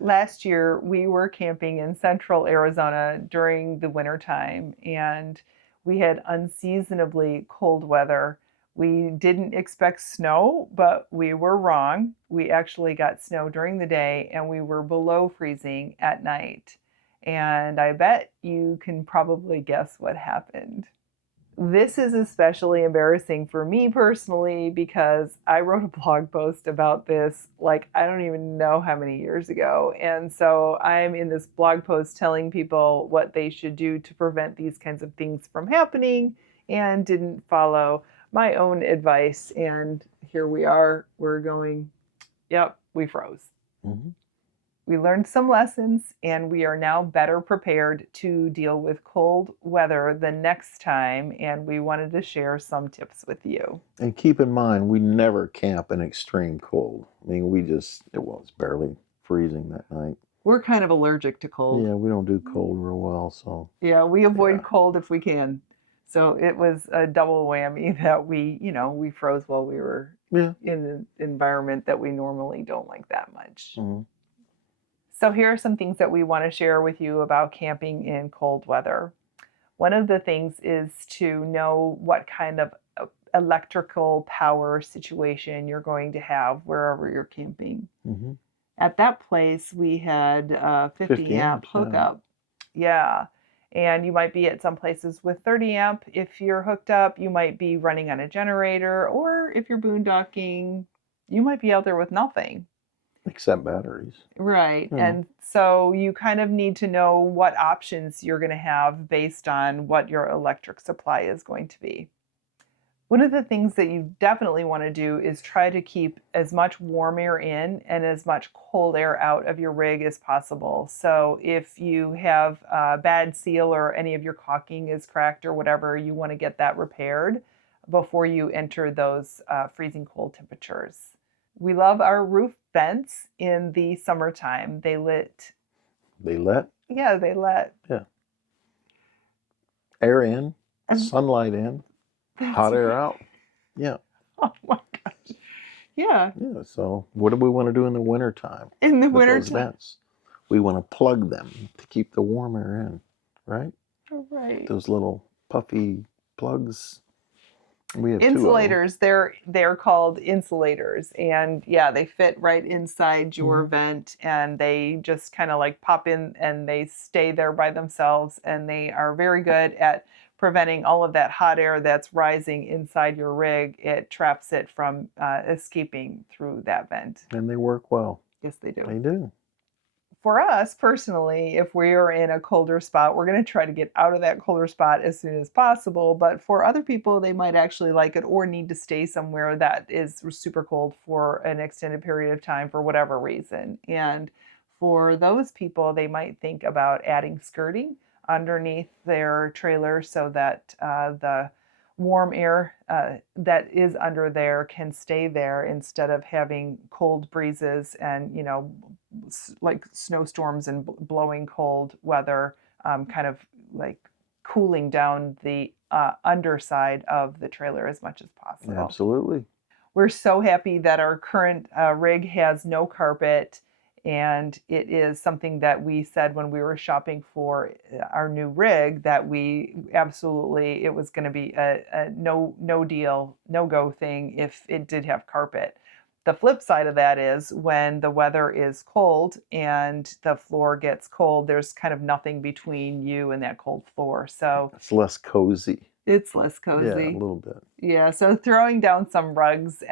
last year we were camping in central Arizona during the wintertime, and we had unseasonably cold weather. We didn't expect snow, but we were wrong. We actually got snow during the day, and we were below freezing at night. And I bet you can probably guess what happened. This is especially embarrassing for me personally because I wrote a blog post about this, like, I don't even know how many years ago. And so I'm in this blog post telling people what they should do to prevent these kinds of things from happening, and didn't follow my own advice. And here we are, we're going, yep, we froze. Mm-hmm. We learned some lessons, and we are now better prepared to deal with cold weather the next time, and we wanted to share some tips with you. And keep in mind, we never camp in extreme cold. I mean, it was barely freezing that night. We're kind of allergic to cold. Yeah, we don't do cold real well, so. Yeah, we avoid cold if we can. So it was a double whammy that we froze while we were in an environment that we normally don't like that much. Mm-hmm. So here are some things that we want to share with you about camping in cold weather. One of the things is to know what kind of electrical power situation you're going to have wherever you're camping. Mm-hmm. At that place, we had a 50 amp hookup. Yeah. And you might be at some places with 30 amp. If you're hooked up, you might be running on a generator, or if you're boondocking, you might be out there with nothing. Except batteries. Right. And so you kind of need to know what options you're going to have based on what your electric supply is going to be. One of the things that you definitely want to do is try to keep as much warm air in and as much cold air out of your rig as possible. So if you have a bad seal or any of your caulking is cracked or whatever, you want to get that repaired before you enter those freezing cold temperatures. We love our roof vents in the summertime. They lit. They let? Yeah, they let. Yeah. Air in, sunlight in, hot air out. Yeah. Oh my gosh. Yeah. Yeah, so what do we want to do in the wintertime? In the with winter those vents? We want to plug them to keep the warm air in, right? Right. Those little puffy plugs. We have insulators. They're called insulators, and yeah, they fit right inside your vent, and they just kind of like pop in and they stay there by themselves, and they are very good at preventing all of that hot air that's rising inside your rig. It traps it from escaping through that vent. And they work well. Yes, they do. They do. For us personally, if we are in a colder spot, we're going to try to get out of that colder spot as soon as possible. But for other people, they might actually like it or need to stay somewhere that is super cold for an extended period of time for whatever reason. And for those people, they might think about adding skirting underneath their trailer so that the warm air that is under there can stay there instead of having cold breezes and, like snowstorms and blowing cold weather, kind of like cooling down the underside of the trailer as much as possible. Absolutely. We're so happy that our current rig has no carpet, and it is something that we said when we were shopping for our new rig that it was going to be a no deal, no go thing if it did have carpet. The flip side of that is when the weather is cold and the floor gets cold, there's kind of nothing between you and that cold floor. So it's less cozy. It's less cozy. Yeah, a little bit. Yeah, so throwing down some rugs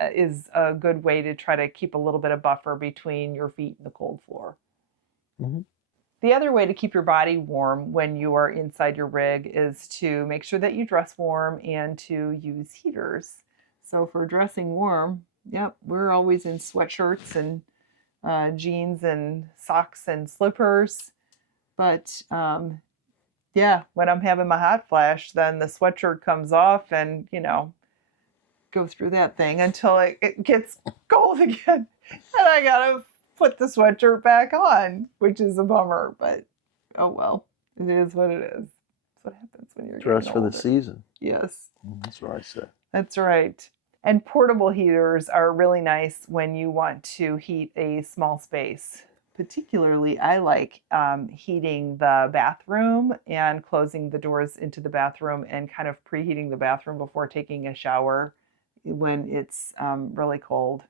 is a good way to try to keep a little bit of buffer between your feet and the cold floor. Mm-hmm. The other way to keep your body warm when you are inside your rig is to make sure that you dress warm and to use heaters. So for dressing warm, yep, we're always in sweatshirts and jeans and socks and slippers. But yeah, when I'm having my hot flash, then the sweatshirt comes off and, go through that thing until it gets cold again. And I gotta put the sweatshirt back on, which is a bummer, but oh well. It is what it is. That's what happens when you're dress getting for older. the season. Yes. That's what I said. That's right. And portable heaters are really nice when you want to heat a small space. particularly, I like heating the bathroom and closing the doors into the bathroom and kind of preheating the bathroom before taking a shower when it's really cold,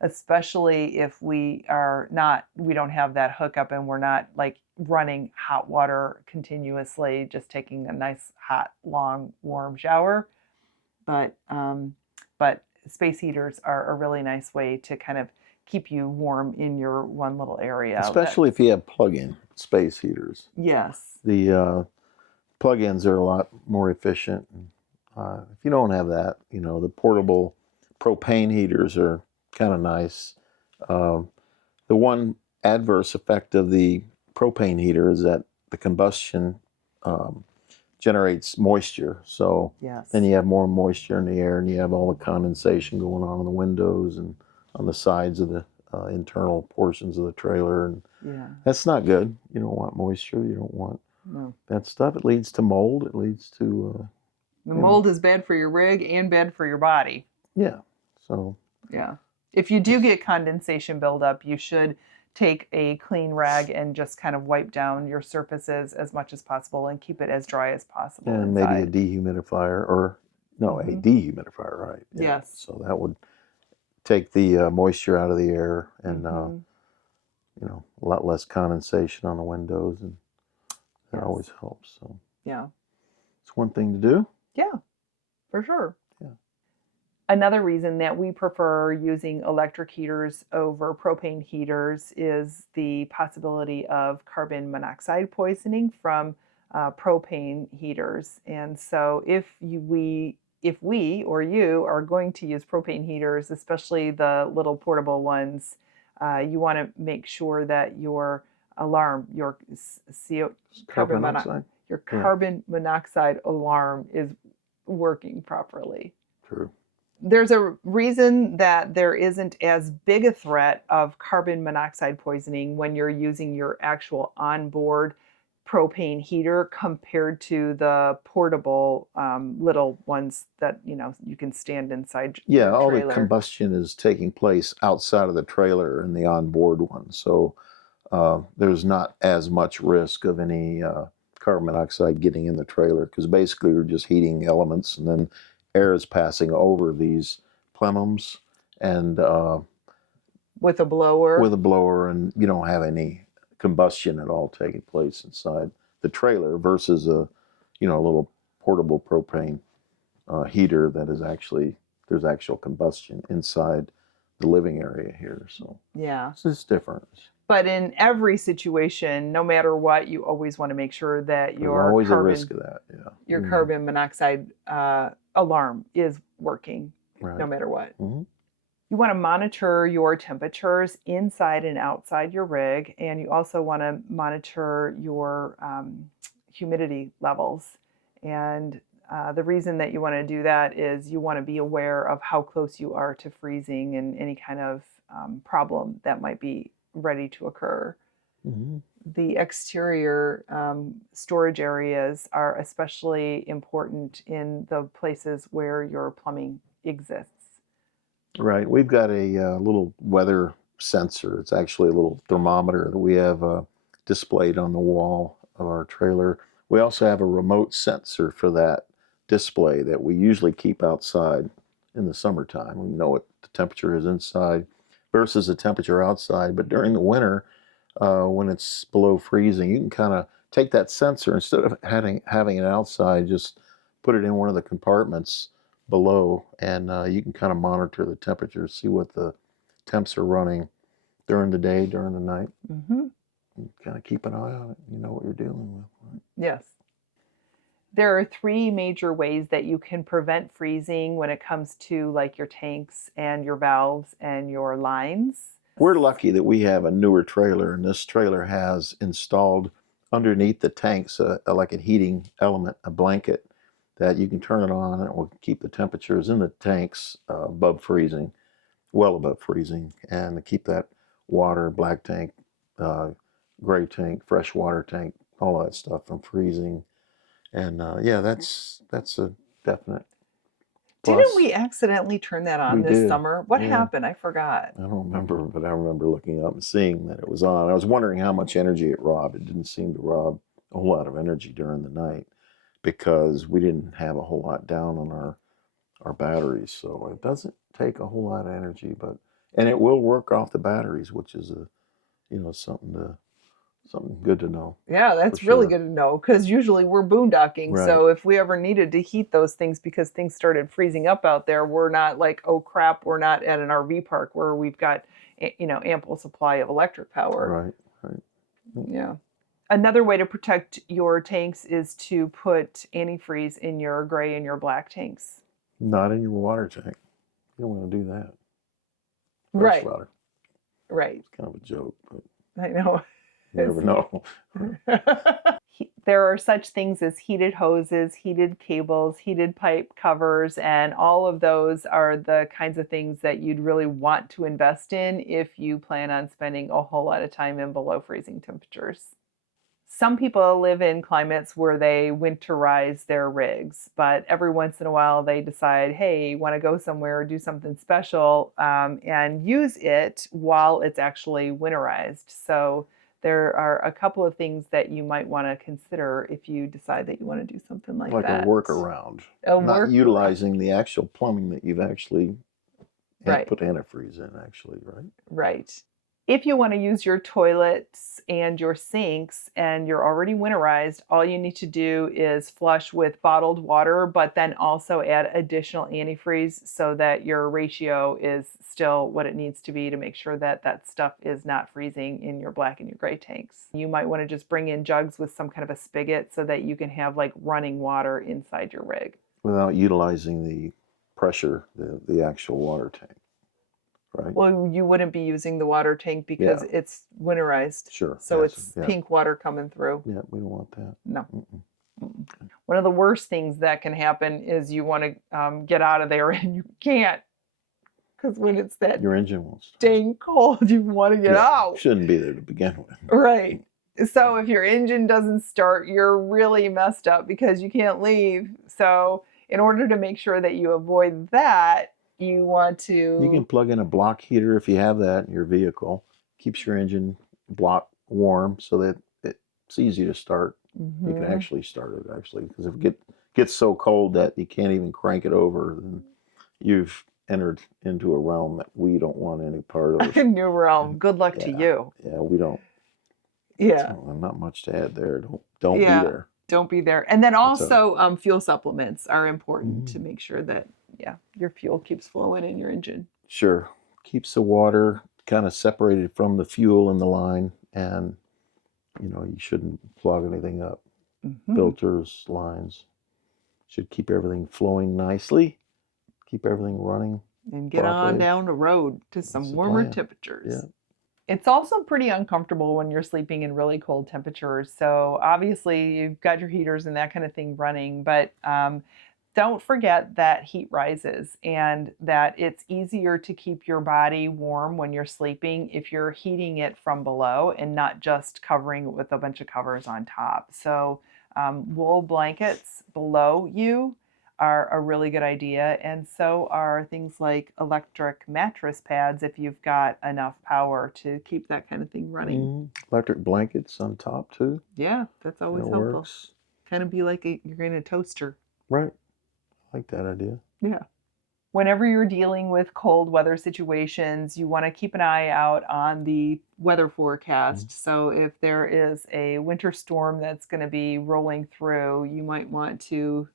especially if we don't have that hookup and we're not like running hot water continuously, just taking a nice hot, long, warm shower. But but space heaters are a really nice way to kind of keep you warm in your one little area. Especially if you have plug-in space heaters. Yes. The plug-ins are a lot more efficient. If you don't have that, the portable propane heaters are kind of nice. The one adverse effect of the propane heater is that the combustion um, generates moisture. So Yes. then you have more moisture in the air, and you have all the condensation going on in the windows and on the sides of the internal portions of the trailer. And Yeah. that's not good. You don't want moisture. You don't want No. that stuff. It leads to mold. It leads to The mold is bad for your rig and bad for your body. yeah. So yeah. If you do get condensation buildup, you should take a clean rag and just kind of wipe down your surfaces as much as possible and keep it as dry as possible and inside. maybe a dehumidifier or no, a dehumidifier, right? Yeah. Yes. So that would take the moisture out of the air and a lot less condensation on the windows, and that always helps. So yeah, it's one thing to do. Yeah, for sure. Yeah. Another reason that we prefer using electric heaters over propane heaters is the possibility of carbon monoxide poisoning from propane heaters. And so if we or you are going to use propane heaters, especially the little portable ones, you want to make sure that your alarm, your Carbon monoxide. Your carbon monoxide alarm is working properly. True. There's a reason that there isn't as big a threat of carbon monoxide poisoning when you're using your actual onboard propane heater compared to the portable little ones that you can stand inside your all trailer. the combustion is taking place outside of the trailer in the onboard one, so there's not as much risk of any carbon monoxide getting in the trailer, because basically you're just heating elements and then air is passing over these plenums and with a blower, and you don't have any combustion at all taking place inside the trailer versus a little portable propane heater that is actually, there's actual combustion inside the living area here. So yeah, it's different. But in every situation, no matter what, you always want to make sure that There's always a risk of that. Yeah. Your carbon monoxide alarm is working, no matter what. You want to monitor your temperatures inside and outside your rig, and you also want to monitor your humidity levels. And the reason that you want to do that is you want to be aware of how close you are to freezing and any kind of problem that might be ready to occur. The exterior storage areas are especially important in the places where your plumbing exists. Right. We've got a little weather sensor. It's actually a little thermometer that we have displayed on the wall of our trailer. We also have a remote sensor for that display that we usually keep outside in the summertime. We know what the temperature is inside versus the temperature outside. But during the winter, when it's below freezing, you can kind of take that sensor, instead of having it outside, just put it in one of the compartments below, and you can kind of monitor the temperature, see what the temps are running during the day, during the night. Kind of keep an eye on it. You know what you're dealing with. Right? Yes. There are 3 major ways that you can prevent freezing when it comes to like your tanks and your valves and your lines. We're lucky that we have a newer trailer, and this trailer has installed underneath the tanks like a heating element, a blanket that you can turn it on, and it will keep the temperatures in the tanks above freezing, well above freezing, and to keep that water, black tank, gray tank, fresh water tank, all that stuff from freezing. And that's a definite. Didn't Plus, we accidentally turn that on we this did. summer? What Yeah. happened? I forgot. I don't remember, but I remember looking up and seeing that it was on. I was wondering how much energy it robbed. It didn't seem to rob a whole lot of energy during the night because we didn't have a whole lot down on our batteries. So it doesn't take a whole lot of energy, and it will work off the batteries, which is something good to know. Yeah, that's really sure. good to know because usually we're boondocking. Right. So if we ever needed to heat those things because things started freezing up out there, we're not like, oh crap, we're not at an RV park where we've got, ample supply of electric power. Right. Yeah. Another way to protect your tanks is to put antifreeze in your gray and your black tanks. Not in your water tank. You don't want to do that. Fresh Right. water. Right. It's kind of a joke, but I know. you never know. There are such things as heated hoses, heated cables, heated pipe covers, and all of those are the kinds of things that you'd really want to invest in if you plan on spending a whole lot of time in below freezing temperatures. Some people live in climates where they winterize their rigs, but every once in a while they decide, hey, want to go somewhere, do something special, and use it while it's actually winterized. So there are a couple of things that you might want to consider if you decide that you want to do something like that. A workaround. Not A utilizing the actual plumbing that you've actually Right. put antifreeze in, actually, right? Right. If you want to use your toilets and your sinks and you're already winterized, all you need to do is flush with bottled water, but then also add additional antifreeze so that your ratio is still what it needs to be to make sure that that stuff is not freezing in your black and your gray tanks. You might want to just bring in jugs with some kind of a spigot so that you can have like running water inside your rig. Without utilizing the pressure, the actual water tank. Right. Well, you wouldn't be using the water tank because it's winterized. Sure. So it's pink water coming through. Yeah, we don't want that. No. One of the worst things that can happen is you want to get out of there and you can't because when it's that your engine won't start. Dang cold, you want to get out. Shouldn't be there to begin with. Right. So if your engine doesn't start, you're really messed up because you can't leave. So in order to make sure that you avoid that, you want to... You can plug in a block heater if you have that in your vehicle. Keeps your engine block warm so that it's easy to start. You can actually start it, because if it gets so cold that you can't even crank it over, then you've entered into a realm that we don't want any part of. A new realm. Good luck to you. Yeah, we don't. Yeah. So, not much to add there. Don't be there. Don't be there. And then also fuel supplements are important to make sure that your fuel keeps flowing in your engine. Sure. Keeps the water kind of separated from the fuel in the line, and you shouldn't plug anything up. Filters, lines. Should keep everything flowing nicely. Keep everything running. And get properly. on down the road to some warmer temperatures. Yeah. It's also pretty uncomfortable when you're sleeping in really cold temperatures. So obviously you've got your heaters and that kind of thing running, but don't forget that heat rises and that it's easier to keep your body warm when you're sleeping if you're heating it from below and not just covering it with a bunch of covers on top. So wool blankets below you are a really good idea, and so are things like electric mattress pads if you've got enough power to keep that kind of thing running. Electric blankets on top too. Yeah, that's always helpful. Works. Kind of be like you're in a toaster. Right. I like that idea. Yeah. Whenever you're dealing with cold weather situations, you want to keep an eye out on the weather forecast. So if there is a winter storm that's going to be rolling through, you might want to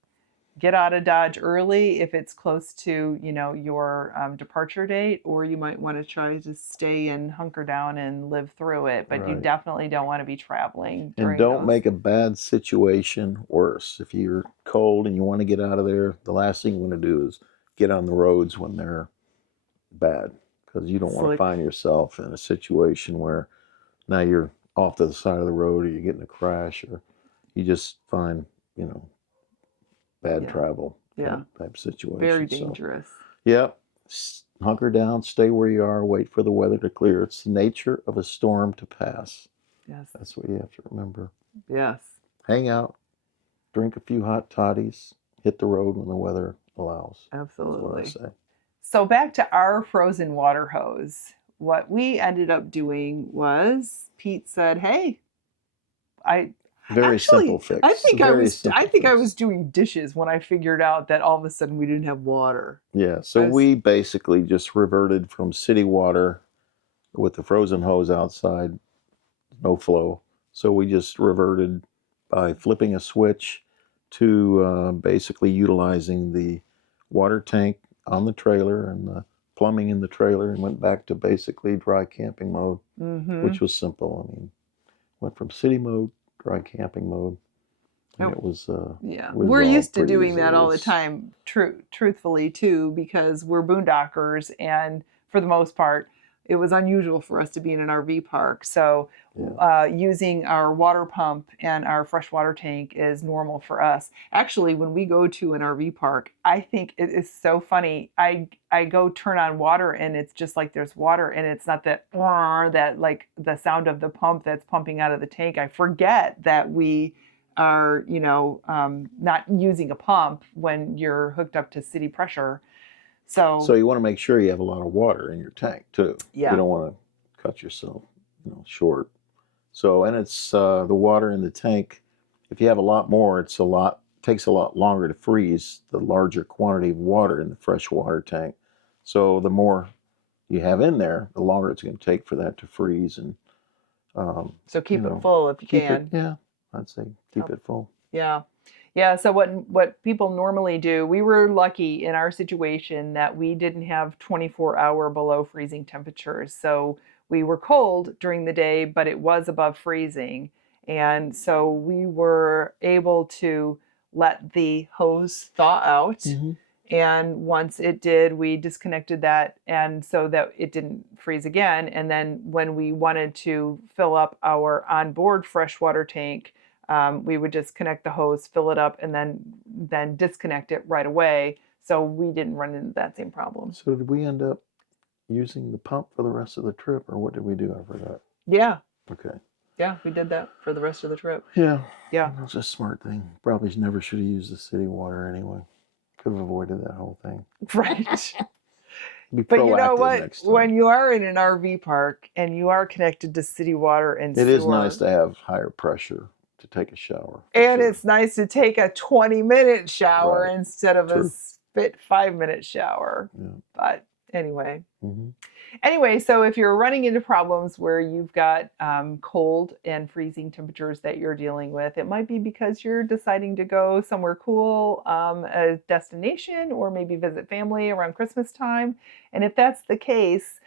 get out of Dodge early if it's close to, your departure date, or you might want to try to stay and hunker down and live through it. But you definitely don't want to be traveling during And don't make a bad situation worse. If you're cold and you want to get out of there, the last thing you want to do is get on the roads when they're bad, because you don't want to find yourself in a situation where now you're off to the side of the road, or you get in a crash, or you just find, bad travel type situation. Very dangerous. Hunker down, stay where you are, wait for the weather to clear. It's the nature of a storm to pass. Yes. That's what you have to remember. Yes. Hang out, drink a few hot toddies, hit the road when the weather allows. That's what I Absolutely. say. So back to our frozen water hose. What we ended up doing was Pete said, "Hey, I Very simple actually I fix. think Very I simple think I was fix. doing dishes when I figured out that all of a sudden we didn't have water." Yeah. So I was we basically just reverted from city water with the frozen hose outside, no flow. So we just reverted by flipping a switch to basically utilizing the water tank on the trailer and the plumbing in the trailer, and went back to basically dry camping mode, mm-hmm. which was simple. I mean, went from city mode, dry camping mode, and Oh, it was yeah. We're resolved used to pretty doing that easily. all the It's time, truthfully too, because we're boondockers and for the most part it was unusual for us to be in an RV park. So yeah, using our water pump and our freshwater tank is normal for us. Actually, when we go to an RV park, I think it is so funny. I go turn on water and it's just like there's water and it's not that like the sound of the pump that's pumping out of the tank. I forget that we are, not using a pump when you're hooked up to city pressure. so So you want to make sure you have a lot of water in your tank too. You yeah, don't want to cut yourself, short. So, and it's the water in the tank. If you have a lot more, takes a lot longer to freeze the larger quantity of water in the freshwater tank. So the more you have in there, the longer it's going to take for that to freeze, and um, so you keep it know, full if you keep it. can. Yeah, I'd say keep Oh, it full. yeah. Yeah, so what people normally do, we were lucky in our situation that we didn't have 24-hour below freezing temperatures. So we were cold during the day, but it was above freezing. And so we were able to let the hose thaw out. Mm-hmm. And once it did, we disconnected that and so that it didn't freeze again. And then when we wanted to fill up our onboard freshwater tank, we would just connect the hose, fill it up, and then disconnect it right away. So we didn't run into that same problem. So did we end up using the pump for the rest of the trip, or what did we do? I forgot. Yeah, Okay. yeah, we did that for the rest of the trip. Yeah, Yeah, that's a smart thing. Probably never should have used the city water anyway. Could have avoided that whole thing. right. Be But you know proactive what? next When time. you are in an RV park and you are connected to city water and It is nice sewer, to have higher pressure to take a shower, for and sure. it's nice to take a 20-minute shower Right. instead of a True. spit 5-minute shower. Yeah. But anyway. Mm-hmm. Anyway, so if you're running into problems where you've got cold and freezing temperatures that you're dealing with, it might be because you're deciding to go somewhere cool, a destination, or maybe visit family around Christmas time. And if that's the case,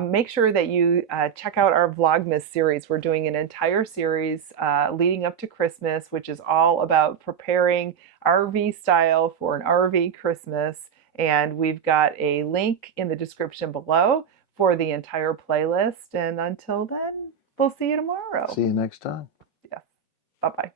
make sure that you check out our Vlogmas series. We're doing an entire series leading up to Christmas, which is all about preparing RV style for an RV Christmas. And we've got a link in the description below for the entire playlist. And until then, we'll see you tomorrow. See you next time. Yeah. Bye bye.